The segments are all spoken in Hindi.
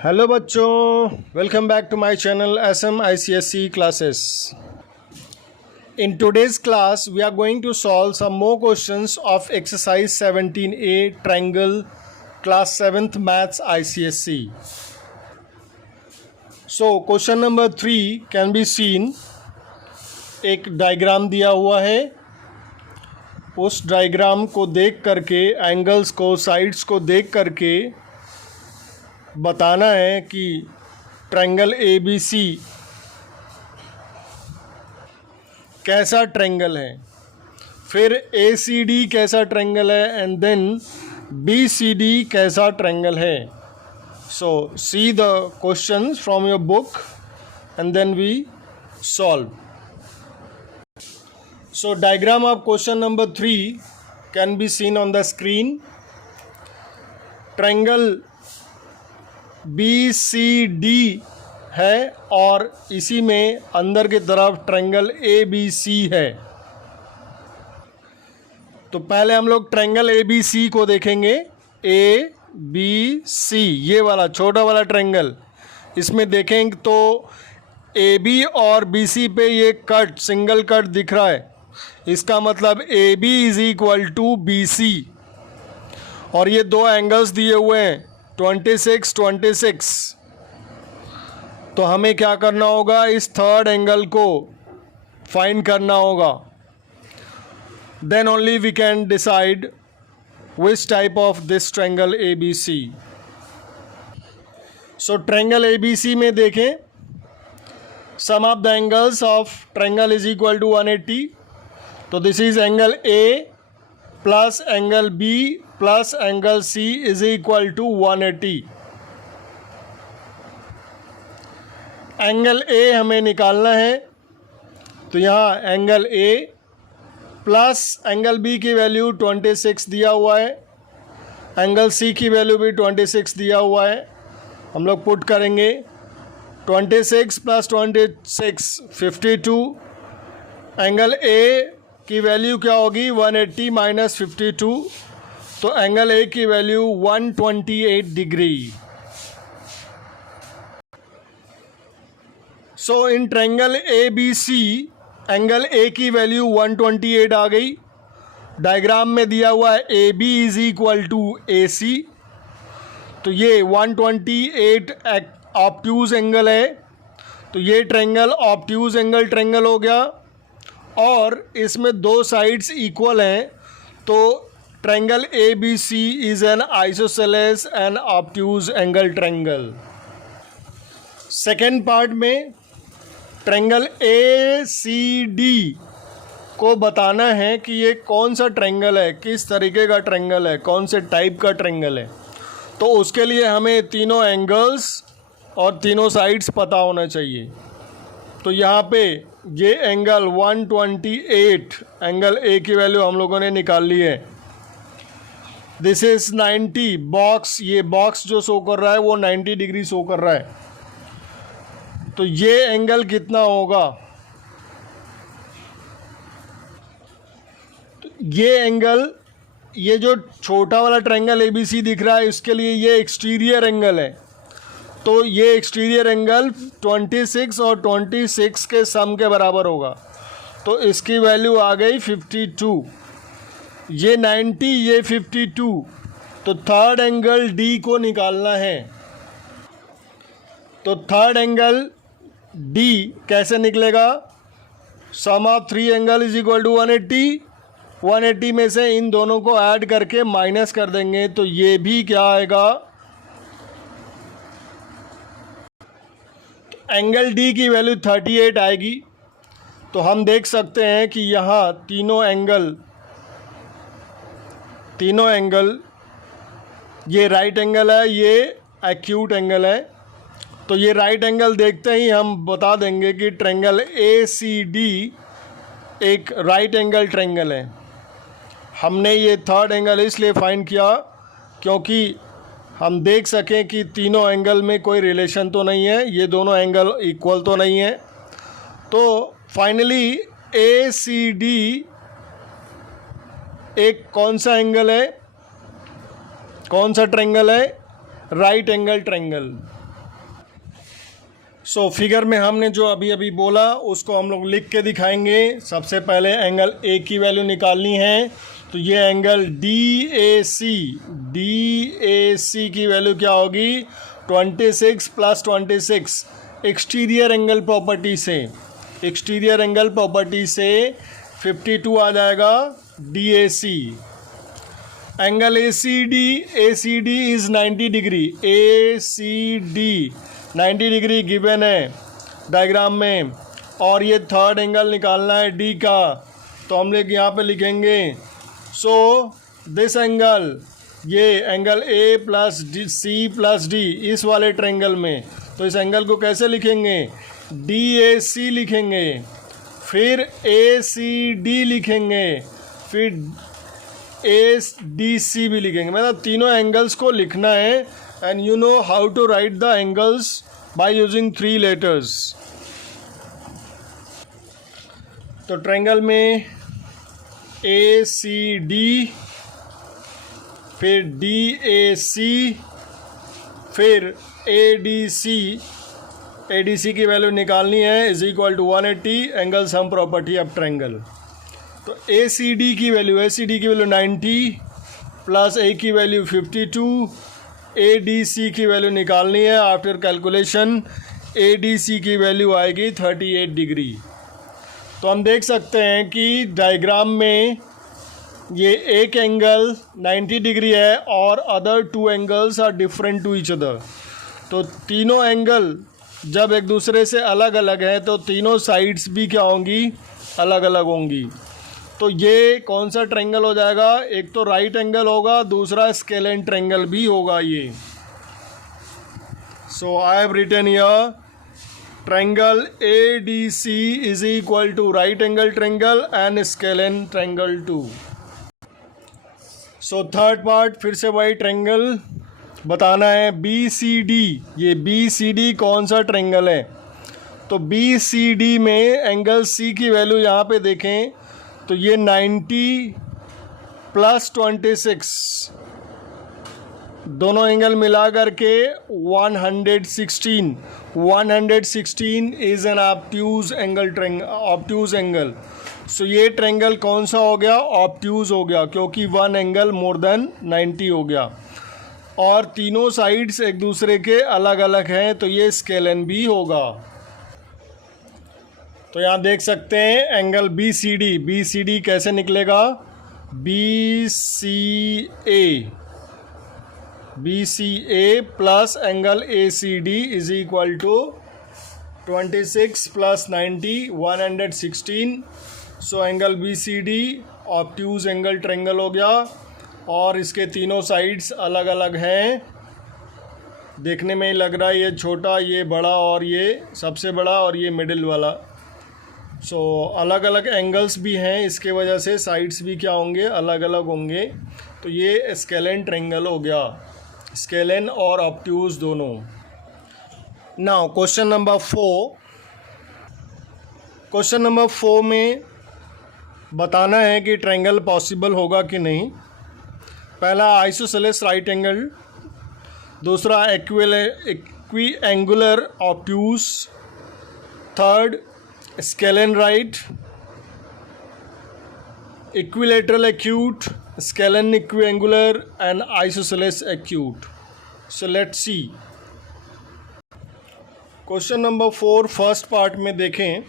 हेलो बच्चों, welcome back to my channel SM ICSE classes. In today's class, we are going to solve some more questions of exercise 17A triangle class 7th maths ICSE. So, question number 3 can be seen. एक डायग्राम दिया हुआ है. उस डायग्राम को देख करके, एंगल्स को, साइड्स को देख करके बताना है कि ट्रायंगल ABC कैसा ट्रायंगल है, फिर ACD कैसा ट्रायंगल है एंड देन BCD कैसा ट्रायंगल है. So see the questions from your book and then we solve. So diagram of question number 3 can be seen on the screen. Triangle BCD है और इसी में अंदर की तरफ ट्रायंगल ABC है. तो पहले हम लोग ट्रायंगल ABC को देखेंगे. ABC ये वाला छोटा वाला ट्रायंगल, इसमें देखेंगे तो AB और BC पे ये कट, सिंगल कट दिख रहा है. इसका मतलब AB is equal to BC और ये दो एंगल्स दिए हुए हैं 26. तो हमें क्या करना होगा, इस थर्ड एंगल को फाइंड करना होगा. Then only we can decide which type of this triangle ABC. So triangle ABC में देखें, sum of the angles of triangle is equal to 180. तो this is angle A plus angle B plus angle C is equal to 180. Angle A हमें निकालना है, तो यहाँ angle A plus angle B की वैल्यू 26 दिया हुआ है, एंगल C की वैल्यू भी 26 दिया हुआ है. हम लोग पुट करेंगे 26 प्लस 26 52. एंगल A की वैल्यू क्या होगी, 180 माइनस 52. तो एंगल A की value 128 degree. So in triangle ABC angle A की वैल्यू 128 आ गई. डायग्राम में दिया हुआ है AB is equal to AC. तो ये 128 ऑब्ट्यूज एंगल है, तो ये ट्रायंगल ऑब्ट्यूज एंगल ट्रायंगल हो गया और इसमें दो साइड्स इक्वल हैं. तो triangle ABC is an isosceles and obtuse angle triangle. Second part में ट्रायंगल ACD को बताना है कि ये कौन सा ट्रायंगल है, किस तरीके का ट्रायंगल है, कौन से टाइप का ट्रायंगल है. तो उसके लिए हमें तीनों एंगल्स और तीनों साइड्स पता होना चाहिए. तो यहाँ पे ये एंगल 128, एंगल A की वैल्यू हम लोगों ने निकाल ली है. This is 90. बॉक्स, ये बॉक्स जो शो कर रहा है वो 90 डिग्री शो कर रहा है. तो ये एंगल कितना होगा, तो ये एंगल, ये जो छोटा वाला ट्रायंगल ABC दिख रहा है इसके लिए ये एक्सटीरियर एंगल है. तो ये एक्सटीरियर एंगल 26 और 26 के सम के बराबर होगा. तो इसकी वैल्यू आ गई 52. ये 90, ये 52. तो थर्ड एंगल D को निकालना है. तो थर्ड एंगल D कैसे निकलेगा, sum of three angle is equal to 180. 180 में से इन दोनों को ऐड करके माइनस कर देंगे तो ये भी क्या आएगा, एंगल D की वैल्यू 38 आएगी. तो हम देख सकते हैं कि यहाँ तीनों एंगल ये राइट एंगल है, ये एक्यूट एंगल है. तो ये राइट एंगल देखते ही हम बता देंगे कि ट्रायंगल ACD एक राइट एंगल ट्रायंगल है. हमने ये थर्ड एंगल इसलिए फाइंड किया क्योंकि हम देख सकें कि तीनों एंगल में कोई रिलेशन तो नहीं है, ये दोनों एंगल इक्वल तो नहीं है. तो फाइनली ACD एक कौन सा एंगल है, कौन सा ट्रायंगल है, right angle triangle. So figure में हमने जो अभी अभी बोला उसको हम लोग लिख के दिखाएंगे। सबसे पहले एंगल ए की वैल्यू निकालनी है, तो ये एंगल डी ए सी की वैल्यू क्या होगी 26 + 26 एक्सटीरियर एंगल प्रॉपर्टी से 52 आ जाएगा D A C. Angle A C D is 90 degree, A C D 90 degree given है डायग्राम में, और ये थर्ड एंगल निकालना है डी का, तो हम लोग यहाँ पे लिखेंगे सो दिस एंगल, ये angle A plus D C plus D इस वाले ट्रायंगल में, तो इस एंगल को कैसे लिखेंगे डी ए सी लिखेंगे, फिर ए सी डी लिखेंगे, फिर ए डी सी भी लिखेंगे। मतलब तीनों एंगल्स को लिखना है, and you know how to write the angles by using 3 letters. तो ट्रायंगल में ए सी डी, फिर डी ए सी, फिर ए डी सी की वैल्यू निकालनी है is equal to 180 angle sum property of triangle. तो ए सी डी की वैल्यू 90 प्लस ए की वैल्यू 52, ए डी सी की वैल्यू निकालनी है। After calculation A D C की वैल्यू आएगी 38 डिग्री। तो हम देख सकते हैं कि डायग्राम में ये एक एंगल 90 डिग्री है और other 2 angles are different to each other. तो तीनों एंगल जब एक दूसरे से अलग अलग हैं तो तीनों साइड्स भी क्या होंगी अलग अलग होंगी। तो ये कौन सा ट्रायंगल हो जाएगा, एक तो राइट एंगल होगा, दूसरा स्केलेन ट्रायंगल भी होगा ये। So I have written here triangle A D C is equal to right angle triangle and scalene triangle 2। So third part फिर से वही ट्रायंगल बताना है बी सी डी। ये बी सी डी कौन सा ट्रायंगल है, तो बी सी डी में एंगल सी की वैल्यू यहाँ पे देखें तो ये 90 + 26 दोनों एंगल मिला करके 116 इज़ एन ऑब्ट्यूज एंगल। सो ये ट्रायंगल कौन सा हो गया ऑब्ट्यूज हो गया, क्योंकि 1 एंगल मोर देन 90 हो गया और तीनों साइड्स एक दूसरे के अलग अलग हैं, तो ये स्केलेन भी होगा। तो यहाँ देख सकते हैं एंगल बी सी डी कैसे निकलेगा, B C A plus angle A C D is equal to 26 + 90 116। So angle B C D obtuse angle triangle हो गया और इसके तीनों साइड्स अलग अलग हैं। देखने में ही लग रहा है ये छोटा, ये बड़ा और ये सबसे बड़ा और ये मिडिल वाला। सो अलग अलग एंगल्स भी हैं, इसके वजह से साइड्स भी क्या होंगे अलग अलग होंगे। तो ये स्केलेन ट्रायंगल हो गया, स्केलेन और ऑब्ट्यूज दोनों। नाउ क्वेश्चन नंबर 4 में बताना है कि ट्रायंगल पॉसिबल होगा कि नहीं। पहला आइसोसेलेस राइट एंगल, दूसरा equiangular obtuse, third scalene right, equilateral acute, scalene equiangular and isosceles acute. So let's see question number 4 first part में देखें।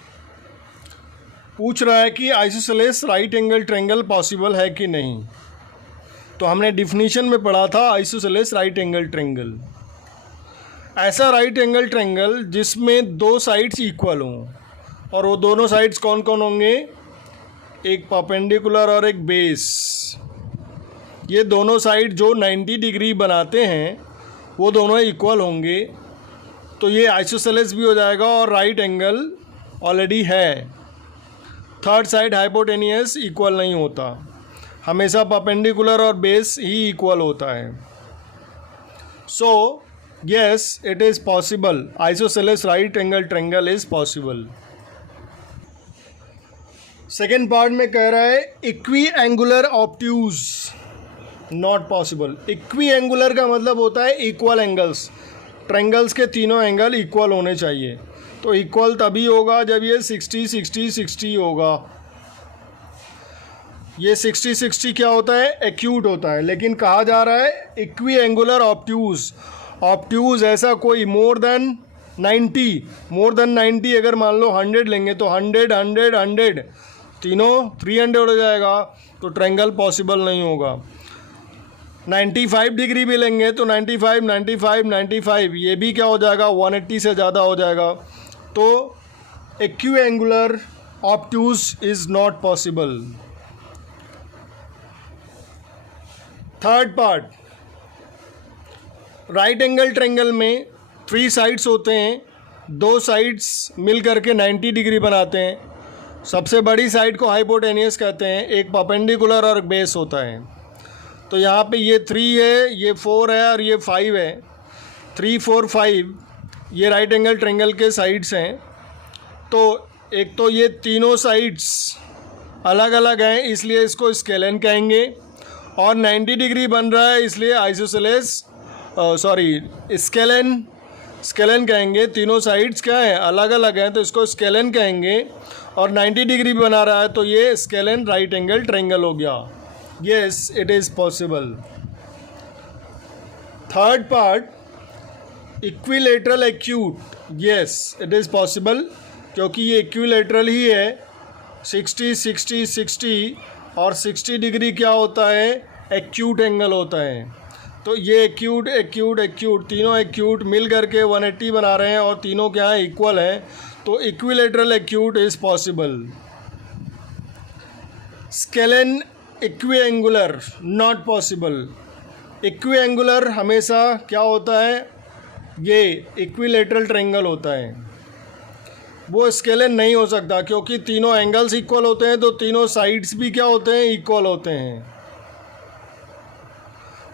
पूछ रहा है कि isosceles right angle triangle possible है कि नहीं। तो हमने डिफिनीशन में पढ़ा था आइसोसेलेस राइट एंगल ट्रायंगल ऐसा राइट एंगल ट्रायंगल जिसमें 2 साइड्स इक्वल हों, और वो दोनों साइड्स कौन कौन होंगे, एक परपेंडिकुलर और एक बेस। ये दोनों साइड जो 90 डिग्री बनाते हैं वो दोनों इक्वल होंगे, तो ये आइसोसेलेस भी हो जाएगा और राइट एंगल ऑलरेडी है। थर्ड साइड हाइपोटेनियस इक्वल नहीं होता, हमेशा परपेंडिकुलर और बेस ही इक्वल होता है। So yes it is possible, isosceles right angle triangle is possible. Second part में कह रहा है equi angular obtuse not possible. Equi angular का मतलब होता है इक्वल एंगल्स, ट्रायंगल्स के तीनों एंगल इक्वल होने चाहिए। तो इक्वल तभी होगा जब ये 60 60 60 होगा। ये 60 60 क्या होता है? एक्यूट होता है। लेकिन कहा जा रहा है इक्वी एंगुलर ऑब्ट्यूज। ऑब्ट्यूज ऐसा कोई मोर देन 90 अगर मान लो 100 लेंगे तो 100 100 100 तीनों 300 हो जाएगा, तो ट्रायंगल पॉसिबल नहीं होगा। 95 डिग्री भी लेंगे तो 95 95 95 ये भी क्या हो जाएगा? 180 से ज़्यादा हो जाएगा। तो acute angular obtuse is not possible. Third part, right angle triangle में 3 साइड्स होते हैं, 2 साइड्स मिल करके 90 डिग्री बनाते हैं। सबसे बड़ी साइड को हाइपोटेनियस कहते हैं, एक परपेंडिकुलर और बेस होता है। तो यहाँ पे ये 3 है, ये 4 है और ये 5 है। 3 4 5 ये राइट एंगल ट्रायंगल के साइड्स हैं। तो एक तो ये तीनों साइड्स अलग अलग हैं, इसलिए इसको स्केलेन कहेंगे। और 90 डिग्री बन रहा है, इसलिए आइसोसेलेस स्केलेन कहेंगे। तीनों साइड्स क्या हैं? अलग अलग हैं, तो इसको स्केलेन कहेंगे। और 90 डिग्री बना रहा है, तो ये स्केलेन राइट एंगल ट्रायंगल हो गया। Yes, it is possible. Third part, equilateral acute. Yes, it is possible, क्योंकि ये इक्विलेटरल ही है। 60 60 60 और 60 डिग्री क्या होता है? एक्यूट एंगल होता है। तो ये एक्यूट एक्यूट एक्यूट तीनों एक्यूट मिल करके 180 बना रहे हैं और तीनों क्या है? इक्वल हैं। तो equilateral acute is possible. Scalene equiangular not possible. Equiangular हमेशा क्या होता है? ये इक्विलेटरल ट्रायंगल होता है, वो स्केलेन नहीं हो सकता, क्योंकि तीनों एंगल्स इक्वल होते हैं, तो तीनों साइड्स भी क्या होते हैं? इक्वल होते हैं।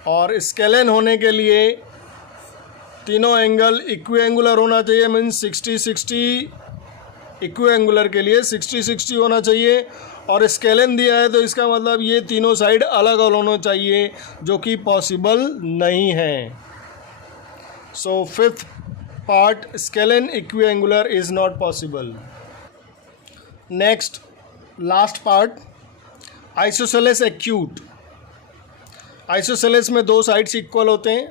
और स्केलेन होने के लिए तीनों एंगल इक्विएंगुलर होना चाहिए। मीन्स 60 60 इक्विएंगुलर के लिए 60 60 होना चाहिए। और स्केलेन दिया है तो इसका मतलब ये तीनों साइड अलग अलग होना चाहिए, जो कि पॉसिबल नहीं है। So fifth part, scalene equiangular is not possible. Next, last part, isosceles acute. Isosceles में 2 साइड्स इक्वल होते हैं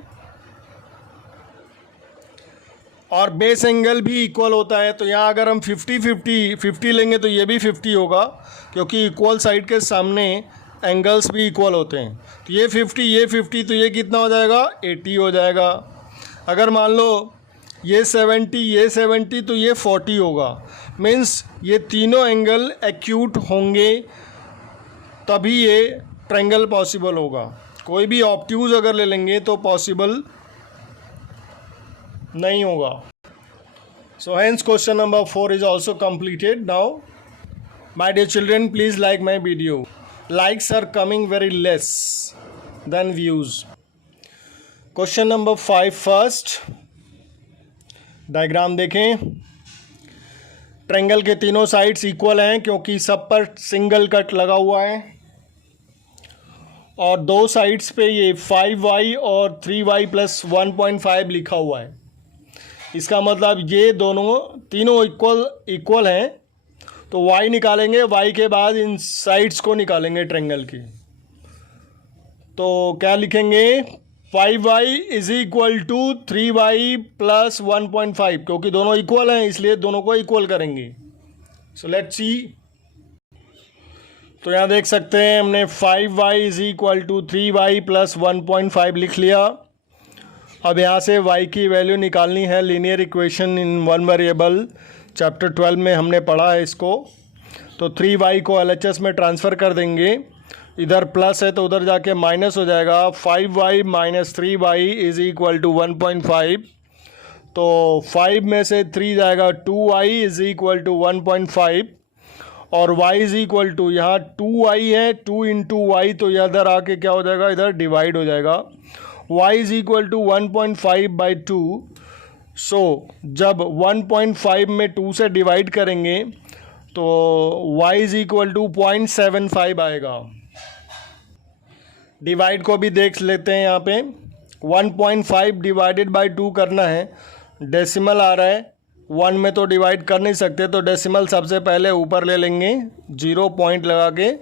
और बेस एंगल भी इक्वल होता है। तो यहाँ अगर हम 50 लेंगे तो ये भी 50 होगा, क्योंकि इक्वल साइड के सामने एंगल्स भी इक्वल होते हैं। तो ये 50 तो ये कितना हो जाएगा? 80 हो जाएगा। अगर मान लो ये 70 तो ये 40 होगा। मीन्स ये तीनों एंगल एक्यूट होंगे, तभी ये ट्रायंगल पॉसिबल होगा। कोई भी ऑब्ट्यूज अगर ले लेंगे तो पॉसिबल नहीं होगा। So hence question number 4 is also completed now. My dear children, please like my video. Likes are coming very less than views. Question number 5 first. Diagram देखें। ट्रायंगल के तीनों साइड्स इक्वल हैं, क्योंकि सब पर सिंगल कट लगा हुआ है। और 2 साइड्स पे ये 5y और 3y + 1.5 लिखा हुआ है। इसका मतलब ये तीनों इक्वल हैं। तो y निकालेंगे, y के बाद इन साइड्स को निकालेंगे ट्रायंगल की। तो क्या लिखेंगे? 5y = 3y + 1.5, क्योंकि दोनों इक्वल हैं इसलिए दोनों को इक्वल करेंगे। सो लेट्स सी। तो यहाँ देख सकते हैं हमने 5y = 3y + 1.5 लिख लिया। अब यहाँ से y की वैल्यू निकालनी है। Linear equation in 1 variable chapter 12 में हमने पढ़ा है इसको। तो 3y को LHS में ट्रांसफ़र कर देंगे। इधर प्लस है तो उधर जाके माइनस हो जाएगा। 5y - 3y = 1.5। तो 5 में से 3 जाएगा, 2y = 1.5। और y यहाँ 2y है, 2 × y, तो इधर आके क्या हो जाएगा? इधर डिवाइड हो जाएगा। y = 1.5/2। सो जब 1.5 में 2 से डिवाइड करेंगे तो y = 0.75 आएगा। डिवाइड को भी देख लेते हैं। यहाँ पे 1.5 / 2 करना है, डेसिमल आ रहा है 1 में तो डिवाइड कर नहीं सकते, तो डेसिमल सबसे पहले ऊपर ले लेंगे, 0 पॉइंट लगा के,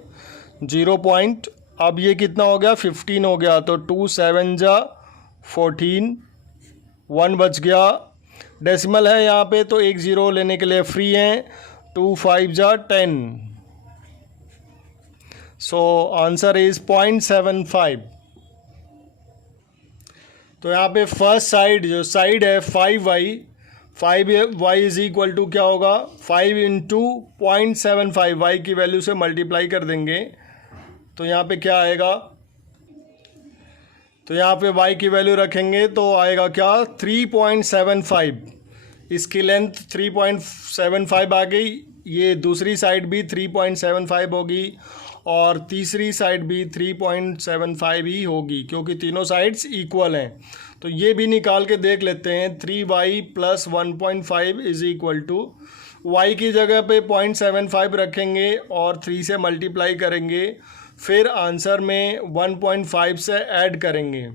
0 पॉइंट। अब ये कितना हो गया, 15 हो गया, तो 2 7 जा 14, 1 बच गया। डेसिमल है यहाँ पे तो एक ज़ीरो लेने के लिए फ्री हैं, 2 5 जा 10। सो आंसर इज 0.75। तो यहाँ पे फर्स्ट साइड जो साइड है 5y, 5y is equal to क्या होगा, 5 इंटू 0.75, y की वैल्यू से मल्टीप्लाई कर देंगे तो यहाँ पे क्या आएगा, तो यहाँ पे y की वैल्यू रखेंगे तो आएगा क्या, 3.75। इसकी लेंथ 3.75 आ गई, ये दूसरी साइड भी 3.75 होगी और तीसरी साइड भी 3.75 ही होगी, क्योंकि तीनों साइड्स इक्वल हैं। तो ये भी निकाल के देख लेते हैं, 3y plus 1.5 is equal to, y की जगह पे 0.75 रखेंगे और 3 से मल्टीप्लाई करेंगे, फिर आंसर में 1.5 से ऐड करेंगे।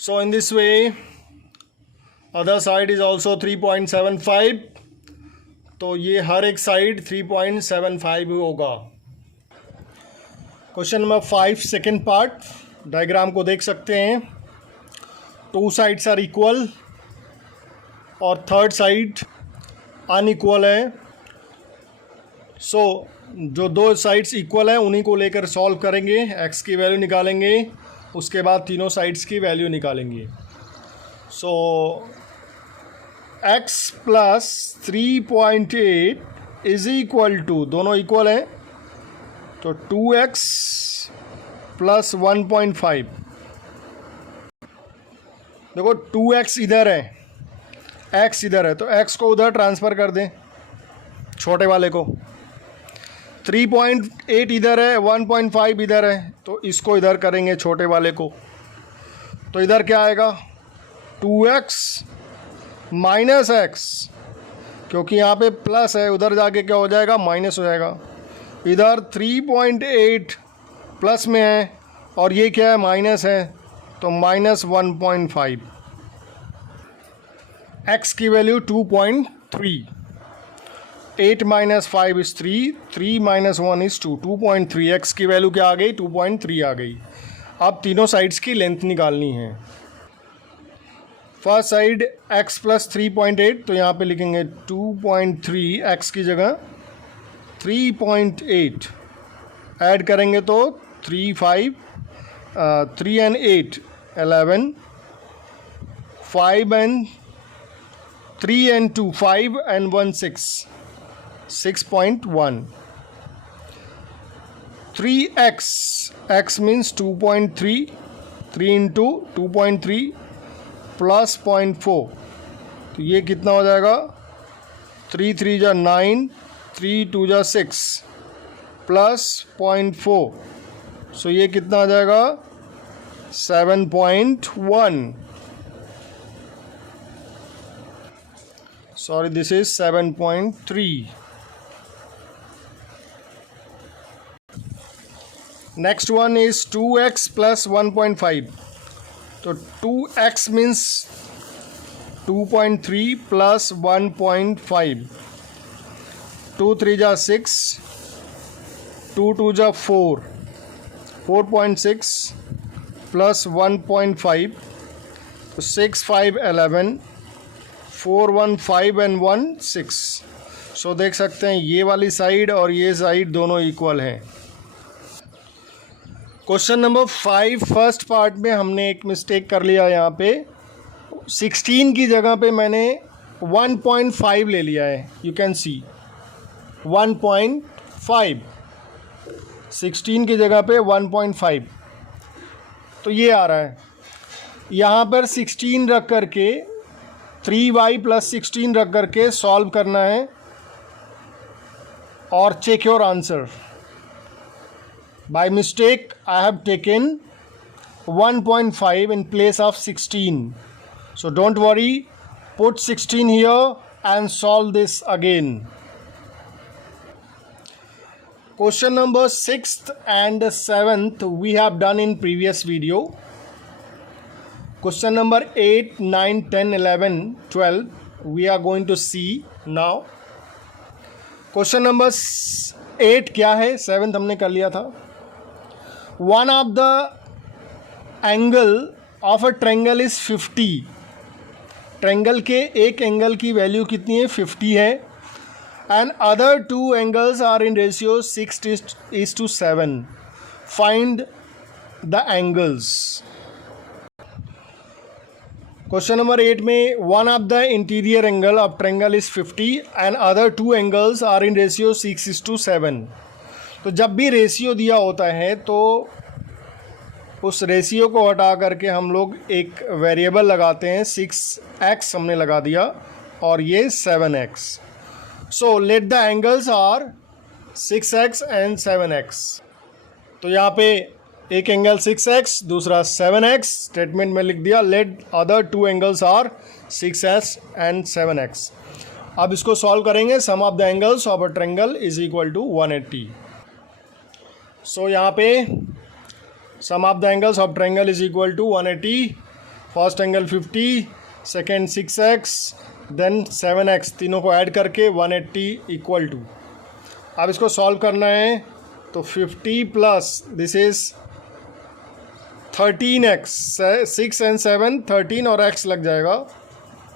So in this way other side is also 3.75, तो ये हर एक साइड 3.75 होगा। Question number 5 second part, diagram को देख सकते हैं। 2 साइड्स आर इक्वल और थर्ड साइड अनइक्वल है। सो जो 2 साइड्स इक्वल है उन्हीं को लेकर सॉल्व करेंगे, x की वैल्यू निकालेंगे, उसके बाद तीनों साइड्स की वैल्यू निकालेंगे। So x plus 3.8 is equal to, दोनों इक्वल हैं तो 2x प्लस 1.5। देखो 2x इधर है, x इधर है, तो x को उधर ट्रांसफ़र कर दें, छोटे वाले को। 3.8 इधर है, 1.5 इधर है, तो इसको इधर करेंगे छोटे वाले को। तो इधर क्या आएगा, 2x माइनस x, क्योंकि यहाँ पे प्लस है, उधर जाके क्या हो जाएगा, माइनस हो जाएगा। इधर 3.8 प्लस में है और ये क्या है, माइनस है, तो माइनस 1.5। x की value 2.3, 8 minus 5 is 3, 3 minus 1 is 2, 2.3। x की वैल्यू क्या आ गई, 2.3 आ गई। अब तीनों साइड्स की लेंथ निकालनी है। फर्स्ट साइड x प्लस 3.8, तो यहाँ पे लिखेंगे 2.3, x की जगह 3.8 ऐड करेंगे तो 3 and 8 11, 5 and 3 and 2 5 and 1 6, 6.1। 3x, x means 2.3, 3 into 2.3 plus 0.4, तो ये कितना हो जाएगा, 3 3 जा 9, 3 2 जा 6 प्लस 0.4, सो ये कितना आ जाएगा, 7.1। Sorry, this is 7.3। Next one is 2x plus 1.5, तो 2x मीन्स 2.3 प्लस 1.5, 2 3 जा 6, 2 2 जा 4, 4.6 प्लस 1.5, तो 6 5 11, 4 1 5 and 1 6। सो देख सकते हैं ये वाली साइड और ये साइड दोनों इक्वल हैं। क्वेश्चन नंबर 5 फर्स्ट पार्ट में हमने एक मिस्टेक कर लिया, यहाँ पे 16 की जगह पे मैंने 1.5 ले लिया है। यू कैन सी 1.5, 16 की जगह पे 1.5, तो ये आ रहा है। यहाँ पर 16 रख करके 3y प्लस 16 रख करके सॉल्व करना है और check your answer. By mistake, I have taken 1.5 in place of 16. So don't worry, put 16 here and solve this again. Question number 6th and 7th we have done in previous video. Question number 8, 9, 10, 11, 12 we are going to see now. Question number 8 क्या है? 7 हमने कर लिया था. One of the angle of a triangle is 50. Triangle के एक एंगल की वैल्यू कितनी है? 50 है. And other two angles are in ratio 6:7. Find the angles. Question number 8 में one of the interior angle of triangle is 50 and other two angles are in ratio 6:7. तो जब भी रेशियो दिया होता है तो उस रेशियो को हटा करके हम लोग एक वेरिएबल लगाते हैं. 6x हमने लगा दिया और ये 7x. So let the angles are 6x and 7x. तो यहाँ पे एक एंगल 6x, दूसरा 7x. स्टेटमेंट में लिख दिया let other two angles are 6x and 7x. अब इसको सॉल्व करेंगे. Sum of the angles of a triangle is equal to 180. So यहाँ पे sum of the angles of triangle is equal to 180. First angle 50, second 6x, then 7x. तीनों को ऐड करके 180 इक्वल टू. अब इसको सॉल्व करना है तो 50 plus this is 13x. 6 and 7 13 और x लग जाएगा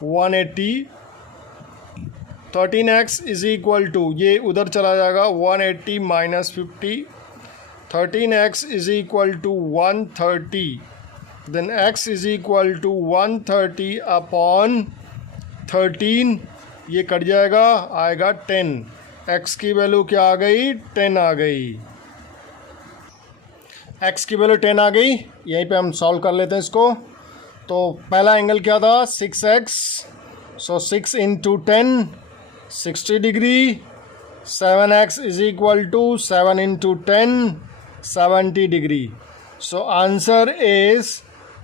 180. 13x इज इक्वल टू ये उधर चला जाएगा 180 minus 50. 13x is equal to 130. Then x is equal to 130 upon 13. ये कट जाएगा, आएगा 10. x की वैल्यू क्या आ गई? 10 आ गई. x की वैल्यू 10 आ गई. यहीं पे हम सॉल्व कर लेते हैं इसको. तो पहला एंगल क्या था? 6x. सो 6 इंटू 10 60 डिग्री. 7x is equal to 7 into 10 70 डिग्री. So answer is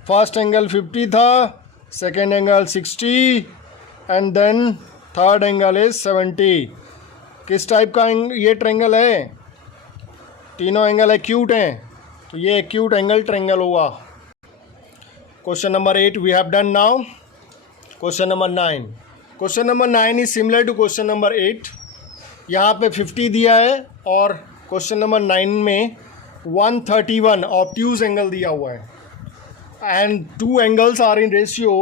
first angle 50 था, second angle 60 and then third angle is 70. किस टाइप का ये ट्रायंगल है? तीनों एंगल एक्यूट हैं, तो ये एक्यूट एंगल ट्रायंगल हुआ. Question number 8 we have done now. Question number 9. Question number 9 is similar to question number 8. यहाँ पे 50 दिया है और क्वेश्चन नंबर 9 में 131 ऑब्ट्यूज एंगल दिया हुआ है and two angles are in ratio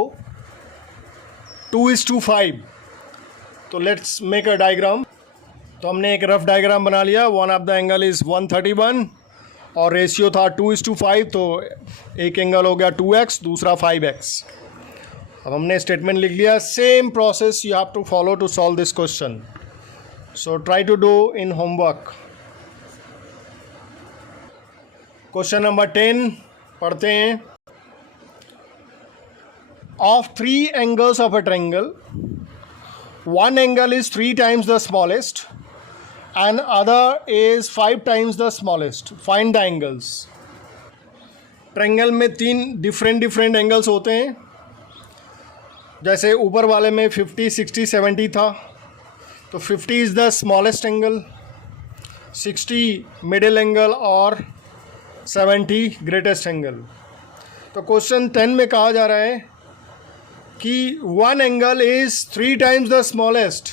2:5. तो लेट्स मेक अ डायग्राम. तो हमने एक रफ डायग्राम बना लिया. One of the angle is 131 और रेशियो था 2:5. तो एक एंगल हो गया 2x, दूसरा 5x. अब हमने स्टेटमेंट लिख लिया. Same process you have to follow to solve this question. So try to do in homework. Question number 10 पढ़ते हैं. Of 3 angles of a triangle, one angle is 3 times the smallest and other is 5 times the smallest. Find the angles. Triangle में 3 डिफरेंट एंगल्स होते हैं. जैसे ऊपर वाले में 50, 60, 70 था, तो 50 is the smallest angle, 60 middle angle और 70 ग्रेटेस्ट एंगल. तो क्वेश्चन 10 में कहा जा रहा है कि one angle is 3 times the smallest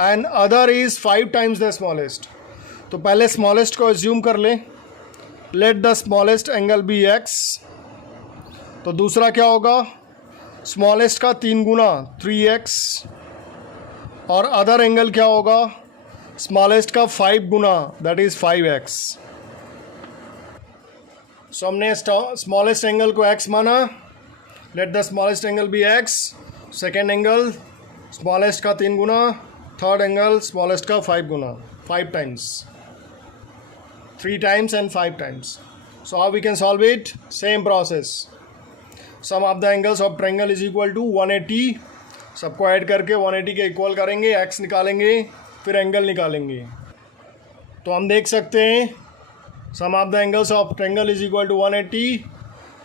and other is 5 times the smallest. तो पहले स्मॉलेस्ट को एज्यूम कर लें. Let the smallest angle be x. तो दूसरा क्या होगा? स्मॉलेस्ट का 3 गुना 3x. और अदर एंगल क्या होगा? स्मॉलेस्ट का 5 गुना दैट इज़ 5x. सो हमने स्मॉलेस्ट एंगल को x माना. Let the smallest angle be x. Second angle smallest का 3 गुना, थर्ड एंगल स्मॉलेस्ट का 5 गुना, 5 times, 3 times and 5 times. So how we can solve it? Same process. Sum of the angles of triangle is equal to 180. सबको ऐड करके 180 के इक्वल करेंगे, x निकालेंगे, फिर एंगल निकालेंगे. तो हम देख सकते हैं sum of the angles of triangle is equal to 180.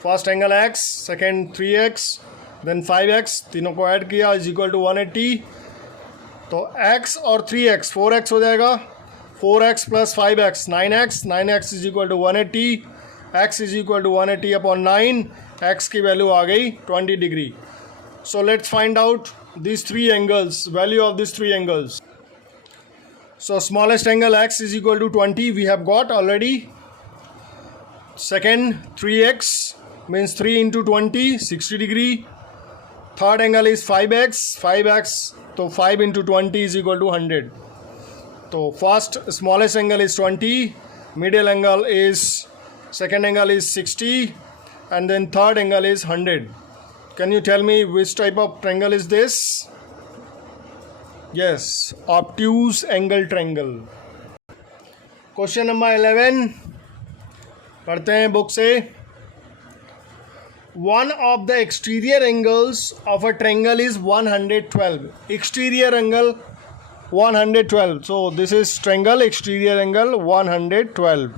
First angle x, second 3x, then 5x. तीनों को ऐड किया इज इक्वल टू 180. तो x और 3x 4x हो जाएगा. 4x plus 5x 9x. 9x is equal to 180. x is equal to 180 upon 9, x की वैल्यू आ गई 20 degree. So let's find out these three angles, value of these three angles. So smallest angle x is equal to 20 we have got already. Second 3x means 3 into 20 60 degree. Third angle is 5x, so 5 into 20 is equal to 100. So first smallest angle is 20, middle angle is, second angle is 60, and then third angle is 100. Can you tell me which type of triangle is this? Yes, obtuse angle triangle. Question number 11 पढ़ते हैं बुक से. One of the exterior angles of a triangle is 112. Exterior angle 112. So this is triangle exterior angle 112.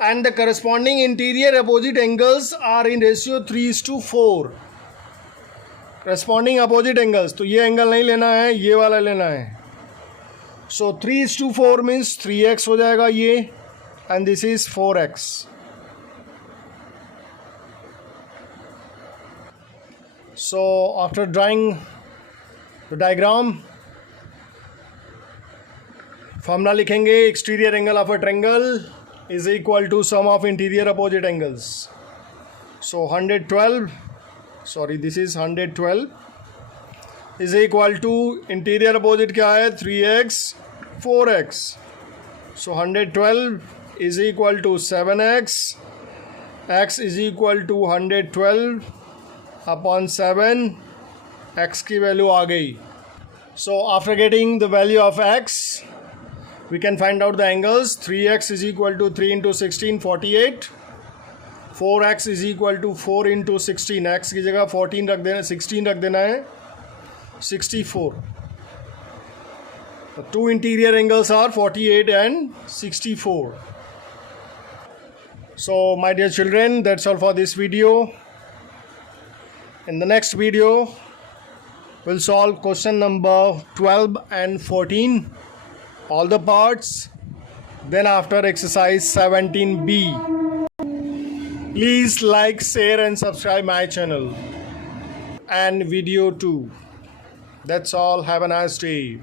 And the corresponding interior opposite angles are in ratio 3:4. Corresponding opposite angles, तो ये एंगल नहीं लेना है, ये वाला लेना है. So 3:4 means 3x हो जाएगा ये, and this is 4x. So after drawing the diagram, formula लिखेंगे. Exterior angle of a triangle is equal to sum of interior opposite angles. So 112, sorry this is 112 is equal to interior opposite क्या है 3x 4x. So 112 is equal to 7x, x is equal to 112 upon 7, x की वैल्यू आ गई. So after getting the value of x, we can find out the angles. 3x is equal to 3 into 16 48. 4x is equal to 4 into 16. x की जगह 14 रख देना, 16 रख देना है, 64. The two interior angles are 48 and 64. So my dear children, that's all for this video. In the next video we'll solve question number 12 and 14. All the parts, then after exercise 17b. Please like, share and subscribe my channel and video too. That's all. Have a nice day.